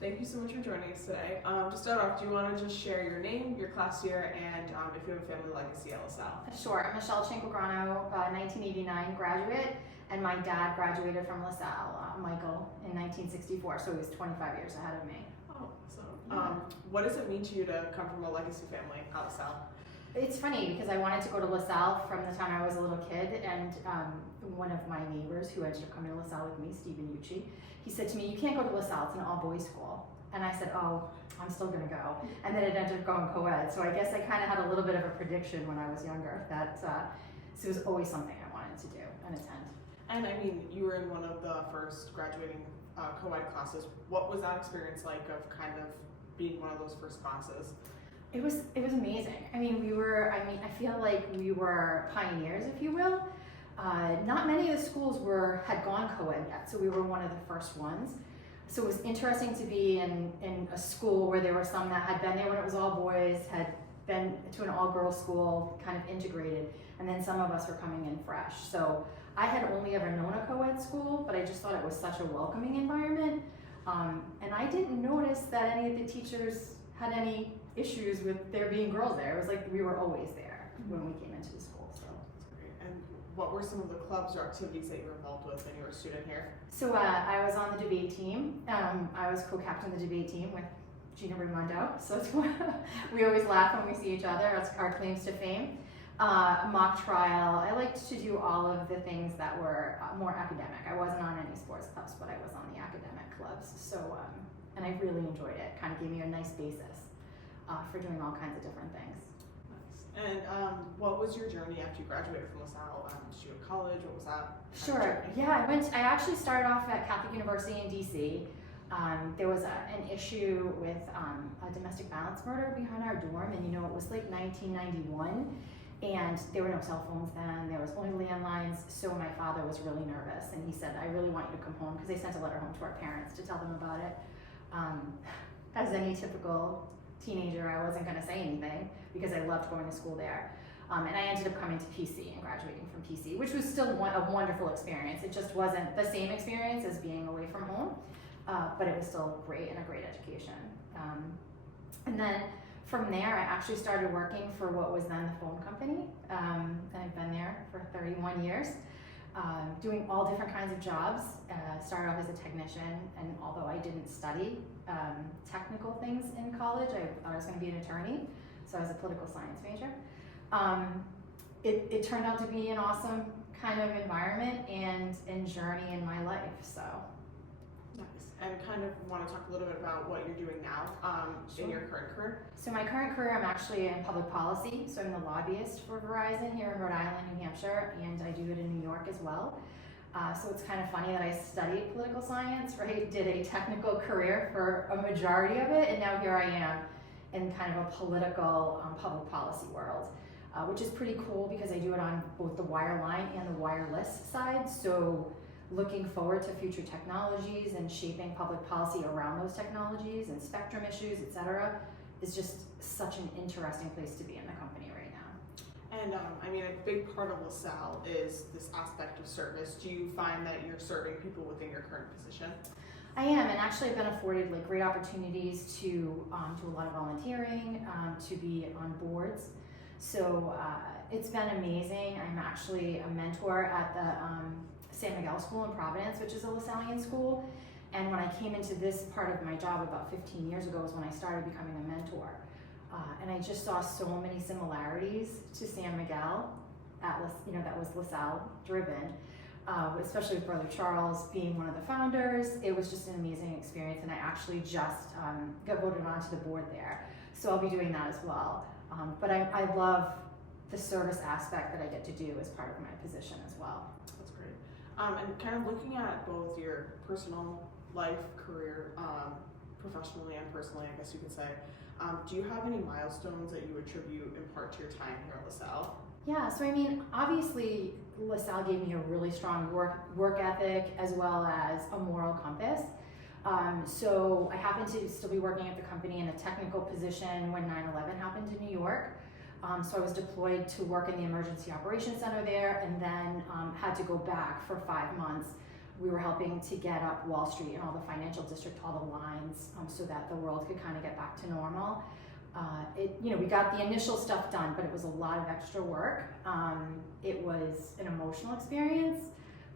Thank you so much for joining us today. To start off, do you want to just share your name, your class year, and if you have a family legacy at LaSalle? Sure. I'm Michele Cinquegrano, 1989 graduate, and my dad graduated from LaSalle, Michael, in 1964, so he was 25 years ahead of me. Oh, awesome. What does it mean to you to come from a legacy family at LaSalle? It's funny because I wanted to go to LaSalle from the time I was a little kid, and one of my neighbors who ended up coming to LaSalle with me, Stephen Ucci, he said to me, "You can't go to LaSalle, it's an all-boys school." And I said, "Oh, I'm still gonna go." And then it ended up going co-ed, so I guess I kind of had a little bit of a prediction when I was younger that so it was always something I wanted to do and attend. And I mean, you were in one of the first graduating co-ed classes. What was that experience like of kind of being one of those first classes? It was amazing. I mean, I feel like we were pioneers, if you will. Not many of the schools had gone co-ed yet, so we were one of the first ones. So it was interesting to be in a school where there were some that had been there when it was all boys, had been to an all-girls school, kind of integrated, and then some of us were coming in fresh. So I had only ever known a co-ed school, but I just thought it was such a welcoming environment. And I didn't notice that any of the teachers had any issues with there being girls there. It was like we were always there when we came into the school. So That's great. And what were some of the clubs or activities that you were involved with when you were a student here? So I was on the debate team. I was co-captain of the debate team with Gina Raimondo. So it's we always laugh when we see each other. It's our claims to fame. Mock trial. I liked to do all of the things that were more academic. I wasn't on any sports clubs, but I was on the academic clubs. So and I really enjoyed it. Kind of gave me a nice basis for doing all kinds of different things. Nice. And what was your journey after you graduated from LaSalle? Did you go to college? What was that? Sure. Yeah, I actually started off at Catholic University in DC. There was an issue with a domestic violence murder behind our dorm, and it was like 1991, and there were no cell phones then. There was only landlines. So my father was really nervous, and he said, "I really want you to come home," because they sent a letter home to our parents to tell them about it. As any typical teenager, I wasn't going to say anything because I loved going to school there. And I ended up coming to PC and graduating from PC, which was still a wonderful experience. It just wasn't the same experience as being away from home, but it was still great and a great education. And then from there, I actually started working for what was then the phone company, and I've been there for 31 years. Doing all different kinds of jobs. Started off as a technician, and although I didn't study technical things in college, I thought I was going to be an attorney, so I was a political science major. It turned out to be an awesome kind of environment and journey in my life. So nice. And kind of want to talk a little bit about what you're doing now Sure. in your current career. So my current career, I'm actually in public policy. So I'm the lobbyist for Verizon here in Rhode Island, New Hampshire, and I do it in New York as well. So it's kind of funny that I studied political science, right? Did a technical career for a majority of it, and now here I am in kind of a political public policy world, which is pretty cool because I do it on both the wireline and the wireless side. So looking forward to future technologies and shaping public policy around those technologies and spectrum issues, et cetera, is just such an interesting place to be in the company right now. And I mean, a big part of LaSalle is this aspect of service. Do you find that you're serving people within your current position? I am, and actually I've been afforded like great opportunities to do a lot of volunteering, to be on boards. So it's been amazing. I'm actually a mentor at the San Miguel School in Providence, which is a LaSallian school. And when I came into this part of my job about 15 years ago is when I started becoming a mentor. And I just saw so many similarities to San Miguel, that was LaSalle driven, especially with Brother Charles being one of the founders. It was just an amazing experience, and I actually just got voted onto the board there. So I'll be doing that as well. But I love the service aspect that I get to do as part of my position as well. That's great. And kind of looking at both your personal life, career, professionally and personally, I guess you could say, do you have any milestones that you attribute in part to your time here at LaSalle? Yeah, so I mean, obviously LaSalle gave me a really strong work ethic as well as a moral compass. So I happen to still be working at the company in a technical position when 9/11 happened in New York. So I was deployed to work in the Emergency Operations Center there, and then had to go back for 5 months We were helping to get up Wall Street and all the financial district, all the lines, so that the world could kind of get back to normal. We got the initial stuff done, but it was a lot of extra work. It was an emotional experience,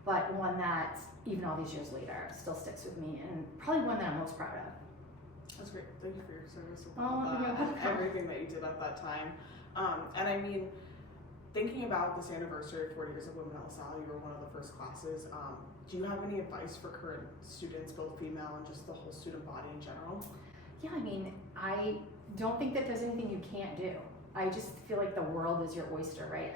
but one that even all these years later still sticks with me, and probably one that I'm most proud of. That's great. Thank you for your service Oh, and everything that you did at that time. And I mean, thinking about this anniversary of 40 years of Women at LaSalle, you were one of the first classes. Do you have any advice for current students, both female and just the whole student body in general? Yeah, I mean, I don't think that there's anything you can't do. I just feel like the world is your oyster, right?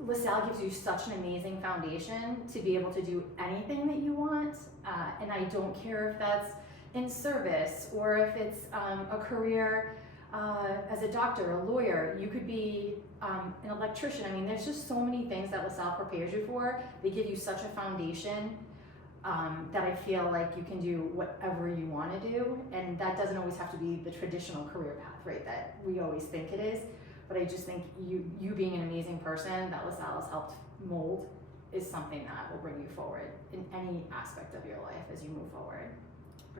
LaSalle gives you such an amazing foundation to be able to do anything that you want, and I don't care if that's in service or if it's a career as a doctor, a lawyer. You could be an electrician. I mean, there's just so many things that LaSalle prepares you for. They give you such a foundation that I feel like you can do whatever you want to do, and that doesn't always have to be the traditional career path, right, that we always think it is. But I just think you being an amazing person that LaSalle has helped mold is something that will bring you forward in any aspect of your life as you move forward.